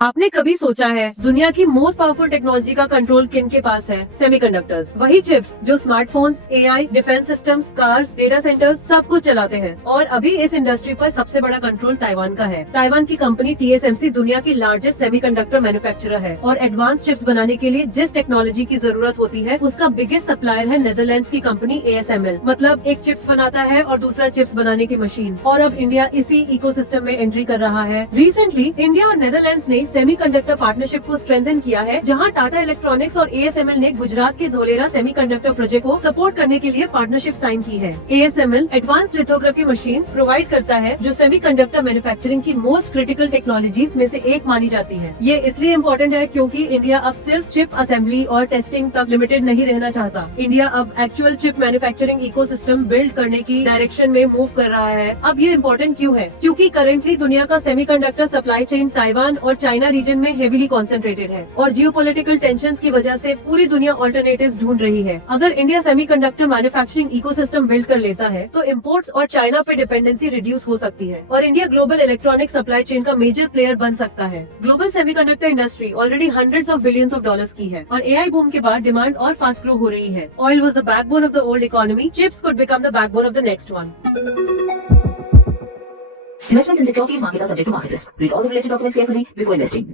आपने कभी सोचा है दुनिया की मोस्ट पावरफुल टेक्नोलॉजी का कंट्रोल किन के पास है? सेमीकंडक्टर्स। वही चिप्स जो smartphones, AI, defence systems, cars, data centres सब कुछ चलाते हैं। और अभी इस इंडस्ट्री पर सबसे बड़ा कंट्रोल ताइवान का है। ताइवान की कंपनी TSMC दुनिया की लार्जेस्ट सेमीकंडक्टर मैन्युफैक्चरर है और एडवांस चिप्स बनाने के लिए जिस टेक्नोलॉजी की जरूरत होती है उसका बिगेस्ट सप्लायर है नेदरलैंड्स की कंपनी ASML। मतलब एक चिप्स बनाता है और दूसरा चिप्स बनाने की मशीन। और अब इंडिया इसी इकोसिस्टम में एंट्री कर रहा है। रिसेंटली इंडिया और नेदरलैंड्स ने सेमीकंडक्टर पार्टनरशिप को स्ट्रेंथन किया है, जहां टाटा इलेक्ट्रॉनिक्स और ASML ने गुजरात के धोलेरा सेमीकंडक्टर प्रोजेक्ट को सपोर्ट करने के लिए पार्टनरशिप साइन की है। ASML advance lithography machines provide करता है जो सेमीकंडक्टर मैन्युफैक्चरिंग की मोस्ट क्रिटिकल टेक्नोलॉजीज में से एक मानी जाती है। ये इसलिए इम्पोर्टेंट है क्योंकि इंडिया अब सिर्फ चिप असेंबली और टेस्टिंग तक लिमिटेड नहीं रहना चाहता। इंडिया अब actual chip manufacturing ecosystem build करने की डायरेक्शन में मूव कर रहा है। अब ये इम्पोर्टेंट क्यों है? क्योंकि करेंटली दुनिया का सेमीकंडक्टर सप्लाई चेन ताइवान और चाइना रीजन में हेवीली कॉन्सेंट्रेटेड है और जियोपॉलिटिकल टेंशंस की वजह से पूरी दुनिया ऑल्टरनेटिव्स ढूंढ रही है। अगर India semiconductor manufacturing ecosystem build कर लेता है तो इंपोर्ट्स और चाइना पे डिपेंडेंसी रिड्यूस हो सकती है और India global electronic supply chain का मेजर प्लेयर बन सकता है। Global semiconductor industry already hundreds of billions of dollars की है और AI बूम के बाद डिमांड और फास्ट ग्रो हो रही है। Oil was the backbone of the old economy, chips could become the backbone of the next one. Investments in securities markets are subject to market risk. Read all the related documents carefully before investing.